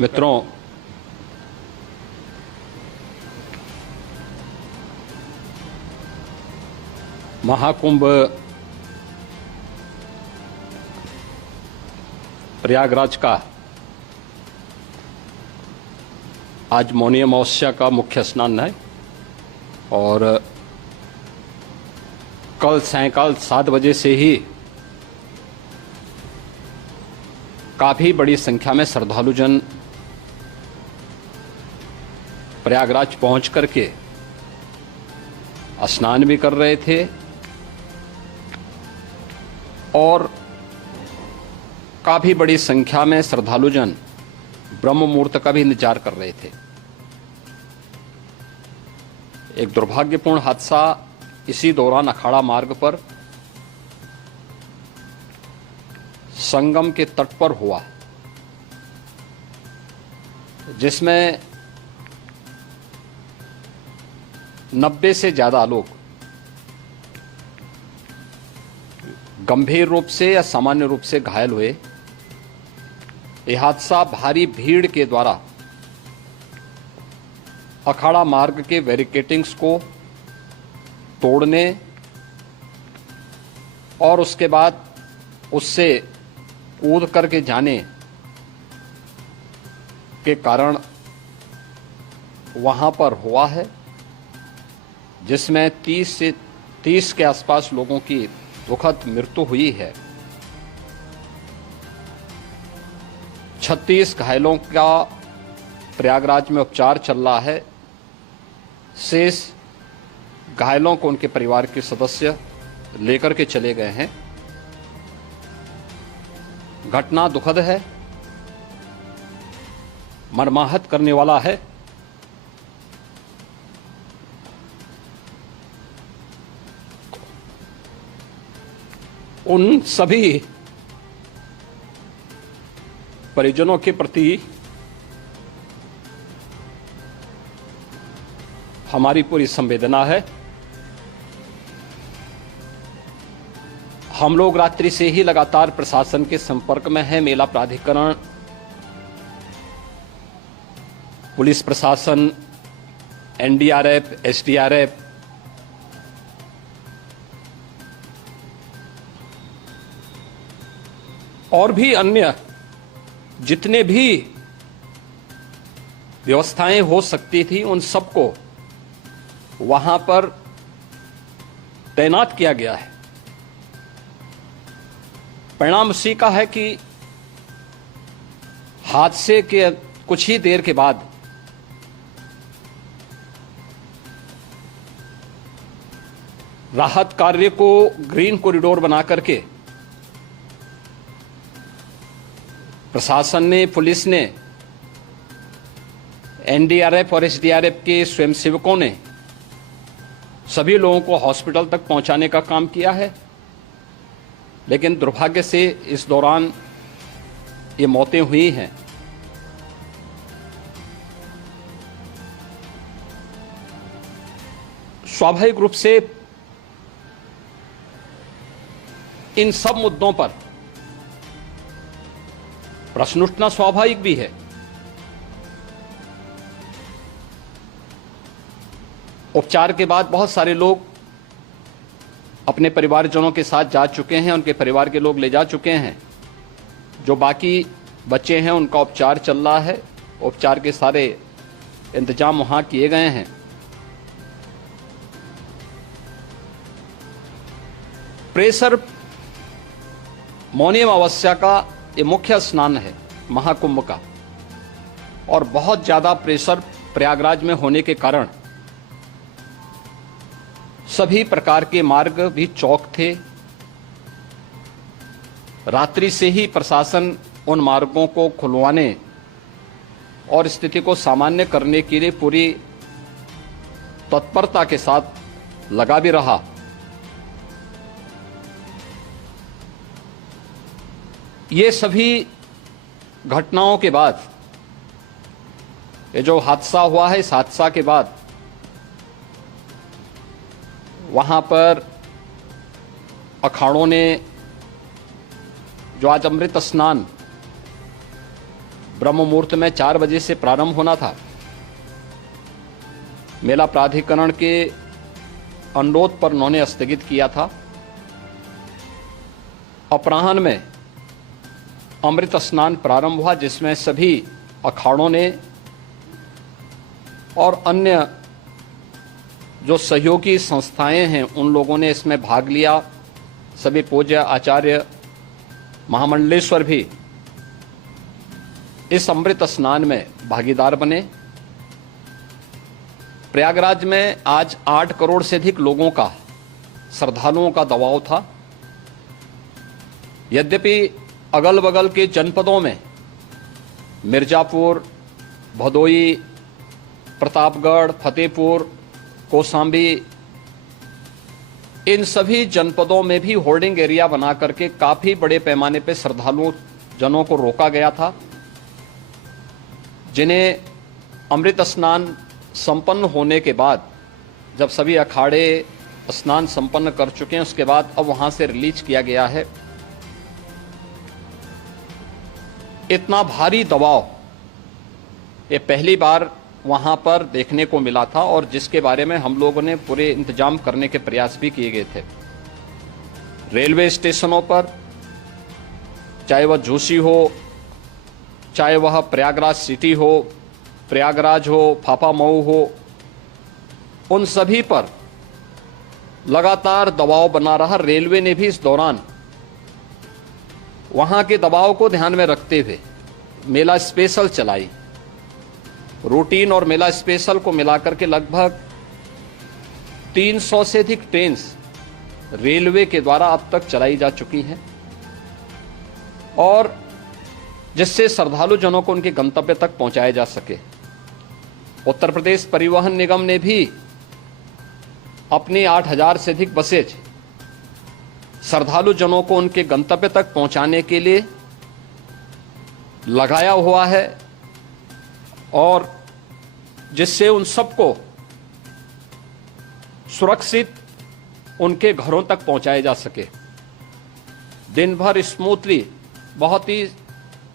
मित्रों, महाकुंभ प्रयागराज का आज मौनी अमावस्या का मुख्य स्नान है और कल सायंकाल 7 बजे से ही काफी बड़ी संख्या में श्रद्धालुजन प्रयागराज पहुंच करके स्नान भी कर रहे थे और काफी बड़ी संख्या में श्रद्धालुजन ब्रह्म मुहूर्त का भी इंतजार कर रहे थे। एक दुर्भाग्यपूर्ण हादसा इसी दौरान अखाड़ा मार्ग पर संगम के तट पर हुआ, जिसमें 90 से ज्यादा लोग गंभीर रूप से या सामान्य रूप से घायल हुए। यह हादसा भारी भीड़ के द्वारा अखाड़ा मार्ग के बैरिकेडिंग्स को तोड़ने और उसके बाद उससे कूद करके जाने के कारण वहां पर हुआ है, जिसमें 30 के आसपास लोगों की दुखद मृत्यु हुई है। 36 घायलों का प्रयागराज में उपचार चल रहा है। शेष घायलों को उनके परिवार के सदस्य लेकर के चले गए हैं। घटना दुखद है, मर्माहत करने वाला है। उन सभी परिजनों के प्रति हमारी पूरी संवेदना है। हम लोग रात्रि से ही लगातार प्रशासन के संपर्क में हैं। मेला प्राधिकरण, पुलिस प्रशासन, एनडीआरएफ, एसडीआरएफ, और भी अन्य जितने भी व्यवस्थाएं हो सकती थी उन सबको वहां पर तैनात किया गया है। परिणाम उसी का है कि हादसे के कुछ ही देर के बाद राहत कार्य को ग्रीन कॉरिडोर बना करके प्रशासन ने, पुलिस ने, एनडीआरएफ और एसडीआरएफ के स्वयंसेवकों ने सभी लोगों को हॉस्पिटल तक पहुंचाने का काम किया है। लेकिन दुर्भाग्य से इस दौरान ये मौतें हुई हैं। स्वाभाविक रूप से इन सब मुद्दों पर प्रश्न उठना स्वाभाविक भी है। उपचार के बाद बहुत सारे लोग अपने परिवारजनों के साथ जा चुके हैं, उनके परिवार के लोग ले जा चुके हैं। जो बाकी बच्चे हैं उनका उपचार चल रहा है। उपचार के सारे इंतजाम वहां किए गए हैं। प्रेशर मौनी अमावस्या का ये मुख्य स्नान है महाकुंभ का, और बहुत ज्यादा प्रेशर प्रयागराज में होने के कारण सभी प्रकार के मार्ग भी चौक थे। रात्रि से ही प्रशासन उन मार्गों को खुलवाने और स्थिति को सामान्य करने के लिए पूरी तत्परता के साथ लगा भी रहा। ये सभी घटनाओं के बाद, ये जो हादसा हुआ है, इस हादसा के बाद वहां पर अखाड़ों ने जो आज अमृत स्नान ब्रह्म मुहूर्त में 4 बजे से प्रारंभ होना था। मेला प्राधिकरण के अनुरोध पर उन्होंने स्थगित किया था। अपराह्न में अमृत स्नान प्रारंभ हुआ, जिसमें सभी अखाड़ों ने और अन्य जो सहयोगी संस्थाएं हैं उन लोगों ने इसमें भाग लिया। सभी पूज्य आचार्य महामंडलेश्वर भी इस अमृत स्नान में भागीदार बने। प्रयागराज में आज 8 करोड़ से अधिक लोगों का, श्रद्धालुओं का दबाव था। यद्यपि अगल बगल के जनपदों में मिर्जापुर, भदोई, प्रतापगढ़, फतेहपुर, कौशाम्बी, इन सभी जनपदों में भी होर्डिंग एरिया बना करके काफी बड़े पैमाने पर श्रद्धालुओं जनों को रोका गया था, जिन्हें अमृत स्नान संपन्न होने के बाद, जब सभी अखाड़े स्नान संपन्न कर चुके हैं, उसके बाद अब वहां से रिलीज किया गया है। इतना भारी दबाव ये पहली बार वहां पर देखने को मिला था, और जिसके बारे में हम लोगों ने पूरे इंतजाम करने के प्रयास भी किए गए थे। रेलवे स्टेशनों पर, चाहे वह जोशी हो, चाहे वह प्रयागराज सिटी हो, प्रयागराज हो, फाफामऊ हो, उन सभी पर लगातार दबाव बना रहा। रेलवे ने भी इस दौरान वहां के दबाव को ध्यान में रखते हुए मेला स्पेशल चलाई। रूटीन और मेला स्पेशल को मिलाकर के लगभग 300 से अधिक ट्रेन रेलवे के द्वारा अब तक चलाई जा चुकी हैं, और जिससे श्रद्धालु जनों को उनके गंतव्य तक पहुंचाया जा सके। उत्तर प्रदेश परिवहन निगम ने भी अपनी 8000 से अधिक बसेज श्रद्धालु जनों को उनके गंतव्य तक पहुंचाने के लिए लगाया हुआ है, और जिससे उन सबको सुरक्षित उनके घरों तक पहुंचाया जा सके। दिन भर स्मूथली, बहुत ही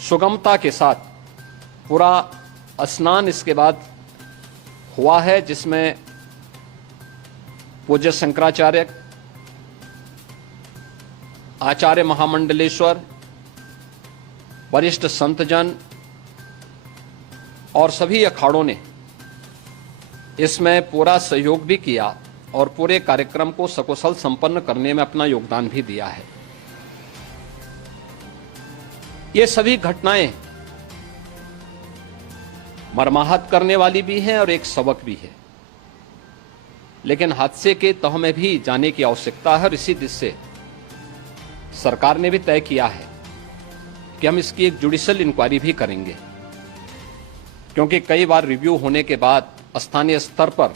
सुगमता के साथ पूरा स्नान इसके बाद हुआ है, जिसमें पूज्य शंकराचार्य, आचार्य महामंडलेश्वर, वरिष्ठ संतजन और सभी अखाड़ों ने इसमें पूरा सहयोग भी किया और पूरे कार्यक्रम को सकुशल संपन्न करने में अपना योगदान भी दिया है। ये सभी घटनाएं मर्माहत करने वाली भी हैं और एक सबक भी है, लेकिन हादसे के तह में भी जाने की आवश्यकता है, और इसी दिशा से सरकार ने भी तय किया है कि हम इसकी एक जुडिशियल इंक्वायरी भी करेंगे, क्योंकि कई बार रिव्यू होने के बाद स्थानीय स्तर पर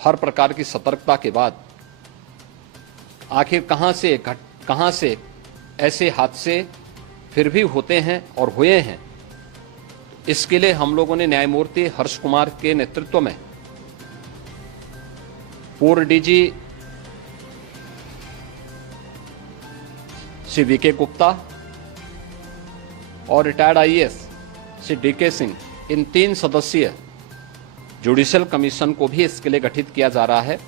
हर प्रकार की सतर्कता के बाद आखिर कहां से ऐसे हादसे फिर भी होते हैं और हुए हैं। इसके लिए हम लोगों ने न्यायमूर्ति हर्ष कुमार के नेतृत्व में पूर्व डीजी श्री वीके गुप्ता और retired IAS Shri D K Singh, इन 3 सदस्यीय जुडिशियल कमीशन को भी इसके लिए गठित किया जा रहा है।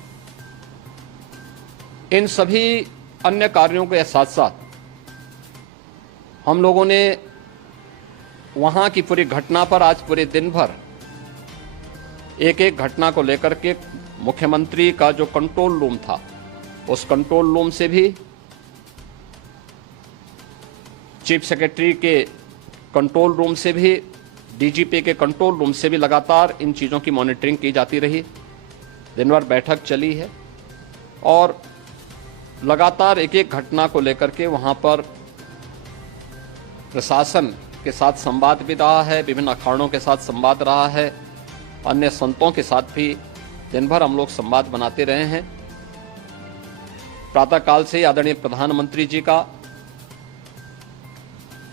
इन सभी अन्य कार्यों के साथ साथ हम लोगों ने वहां की पूरी घटना पर आज पूरे दिन भर एक एक घटना को लेकर के मुख्यमंत्री का जो कंट्रोल रूम था, उस कंट्रोल रूम से भी, चीफ सेक्रेटरी के कंट्रोल रूम से भी, डीजीपी के कंट्रोल रूम से भी लगातार इन चीज़ों की मॉनिटरिंग की जाती रही। दिन भर बैठक चली है और लगातार एक एक घटना को लेकर के वहां पर प्रशासन के साथ संवाद भी रहा है, विभिन्न अखाड़ों के साथ संवाद रहा है, अन्य संतों के साथ भी दिन भर हम लोग संवाद बनाते रहे हैं। प्रातःकाल से आदरणीय प्रधानमंत्री जी का,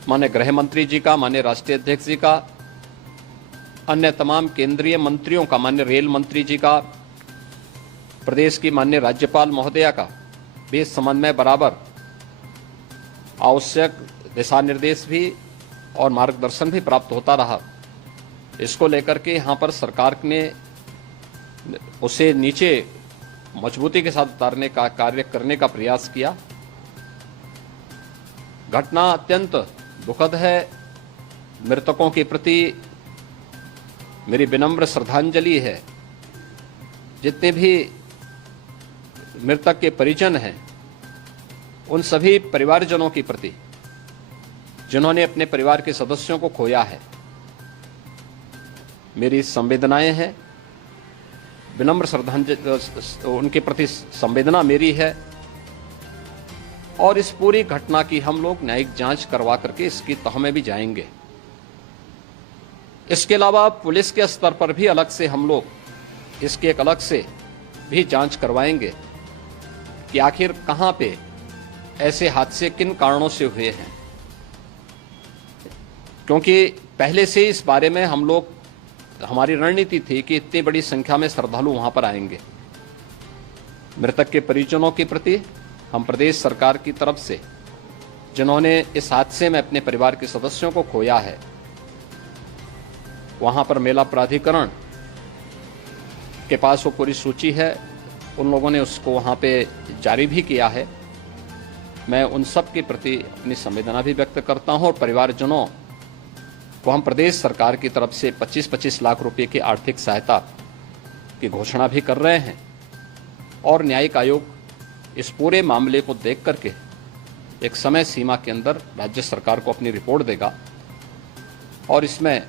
माननीय गृह मंत्री जी का, माननीय राष्ट्रीय अध्यक्ष जी का, अन्य तमाम केंद्रीय मंत्रियों का, माननीय रेल मंत्री जी का, प्रदेश की माननीय राज्यपाल महोदया का भी इस संबंध में बराबर आवश्यक दिशा निर्देश भी और मार्गदर्शन भी प्राप्त होता रहा। इसको लेकर के यहाँ पर सरकार ने उसे नीचे मजबूती के साथ उतारने का कार्य करने का प्रयास किया। घटना अत्यंत दुखद है। मृतकों के प्रति मेरी विनम्र श्रद्धांजलि है। जितने भी मृतक के परिजन हैं, उन सभी परिवारजनों के प्रति जिन्होंने अपने परिवार के सदस्यों को खोया है, मेरी संवेदनाएं हैं। विनम्र श्रद्धांजलि उनके प्रति संवेदना मेरी है। और इस पूरी घटना की हम लोग न्यायिक जांच करवा करके इसकी तह में भी जाएंगे। इसके अलावा पुलिस के स्तर पर भी अलग से हम लोग इसकी एक अलग से भी जांच करवाएंगे कि आखिर कहां पे ऐसे हादसे किन कारणों से हुए हैं, क्योंकि पहले से इस बारे में हम लोग हमारी रणनीति थी कि इतनी बड़ी संख्या में श्रद्धालु वहां पर आएंगे। मृतक के परिजनों के प्रति हम प्रदेश सरकार की तरफ से, जिन्होंने इस हादसे में अपने परिवार के सदस्यों को खोया है, वहां पर मेला प्राधिकरण के पास वो पूरी सूची है, उन लोगों ने उसको वहां पे जारी भी किया है। मैं उन सब के प्रति अपनी संवेदना भी व्यक्त करता हूं और परिवारजनों को हम प्रदेश सरकार की तरफ से 25-25 लाख रुपए की आर्थिक सहायता की घोषणा भी कर रहे हैं। और न्यायिक आयोग इस पूरे मामले को देख करके एक समय सीमा के अंदर राज्य सरकार को अपनी रिपोर्ट देगा और इसमें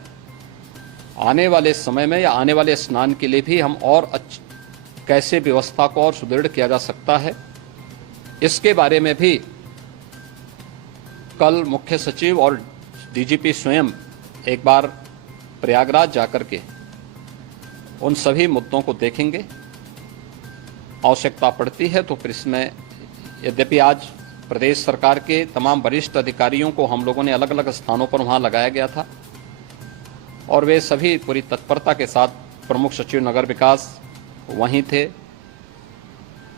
आने वाले समय में या आने वाले स्नान के लिए भी हम और कैसे व्यवस्था को और सुदृढ़ किया जा सकता है, इसके बारे में भी कल मुख्य सचिव और डीजीपी स्वयं एक बार प्रयागराज जाकर के उन सभी मुद्दों को देखेंगे। आवश्यकता पड़ती है तो फिर इसमें, यद्यपि आज प्रदेश सरकार के तमाम वरिष्ठ अधिकारियों को हम लोगों ने अलग अलग स्थानों पर वहां लगाया गया था और वे सभी पूरी तत्परता के साथ, प्रमुख सचिव नगर विकास वहीं थे,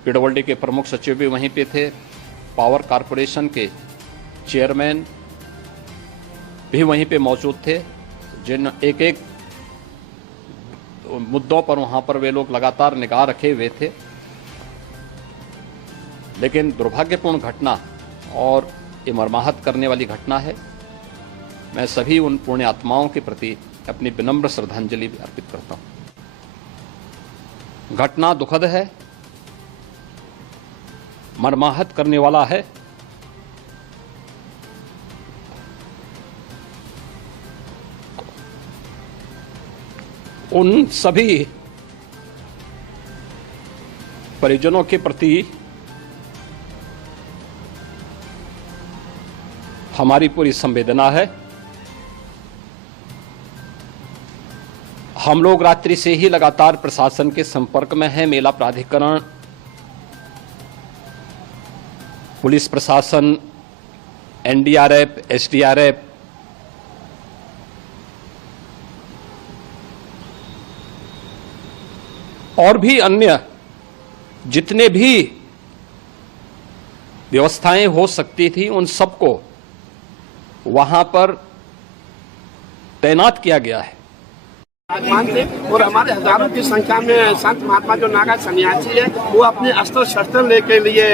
पीडब्ल्यूडी के प्रमुख सचिव भी वहीं पे थे, पावर कारपोरेशन के चेयरमैन भी वहीं पे मौजूद थे, जिन एक एक मुद्दों पर वहां पर वे लोग लगातार निगाह रखे हुए थे। लेकिन दुर्भाग्यपूर्ण घटना और ये मर्माहत करने वाली घटना है। मैं सभी उन पुण्य आत्माओं के प्रति अपनी विनम्र श्रद्धांजलि भी अर्पित करता हूं। घटना दुखद है, मर्माहत करने वाला है। उन सभी परिजनों के प्रति हमारी पूरी संवेदना है। हम लोग रात्रि से ही लगातार प्रशासन के संपर्क में हैं। मेला प्राधिकरण, पुलिस प्रशासन, एनडीआरएफ, एसडीआरएफ, और भी अन्य जितने भी व्यवस्थाएं हो सकती थी, उन सबको वहां पर तैनात किया गया है। और हमारे हजारों की संख्या में संत महात्मा जो नागा सन्यासी है, वो अपने अस्त्र शस्त्र लेके लिए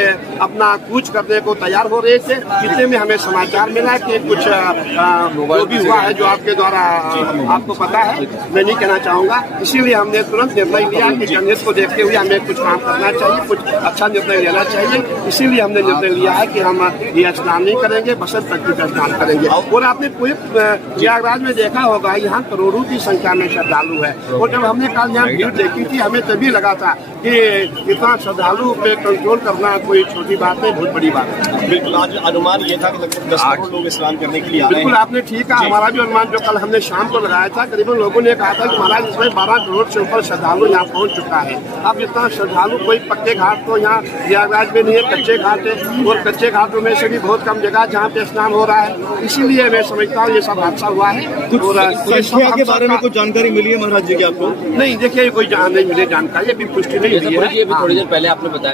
अपना कूच करने को तैयार हो रहे थे। इतने में हमें समाचार मिला कि कुछ जो भी हुआ है, जो आपके द्वारा आपको पता है, मैं नहीं कहना चाहूंगा। इसीलिए हमने तुरंत निर्णय लिया कि जनहित को देखते हुए हमें कुछ काम करना चाहिए, कुछ अच्छा निर्णय लेना चाहिए। इसीलिए हमने निर्णय लिया है कि हम ये स्नान नहीं करेंगे, बसंत पंचमी का स्नान करेंगे। और आपने पूरे प्रयागराज में देखा होगा, यहाँ करोड़ों की संख्या में श्रद्धालु है। और जब हमने कल यहाँ भीड़ देखी थी, हमें तभी लगा था कि इतना श्रद्धालु पे कंट्रोल करना कोई छोटी बात नहीं, बहुत बड़ी बात है। बिल्कुल, आज अनुमान ये था कि लगभग 10 करोड़ लोग स्नान करने के लिए आ रहे हैं। बिल्कुल आपने ठीक कहा। हमारा भी अनुमान जो कल हमने शाम को लगाया था, करीबन लोगों ने कहा था कि महाराज इसमें 12 करोड़ से ऊपर श्रद्धालु यहाँ पहुँच चुका है। अब इतना श्रद्धालु कोई पक्के घाट तो यहाँ प्रयागराज में नहीं है, कच्चे घाट है, और कच्चे घाटों में से भी बहुत कम जगह जहाँ पे स्नान हो रहा है। इसीलिए मैं समझता हूँ ये सब हादसा हुआ है। संख्या के बारे में कुछ जानकारी मिली है महाराज जी की आपको? नहीं, देखिए कोई नहीं मिले जानकारी, अभी पुष्टि नहीं हुई है। थोड़ी देर पहले आपने बताया।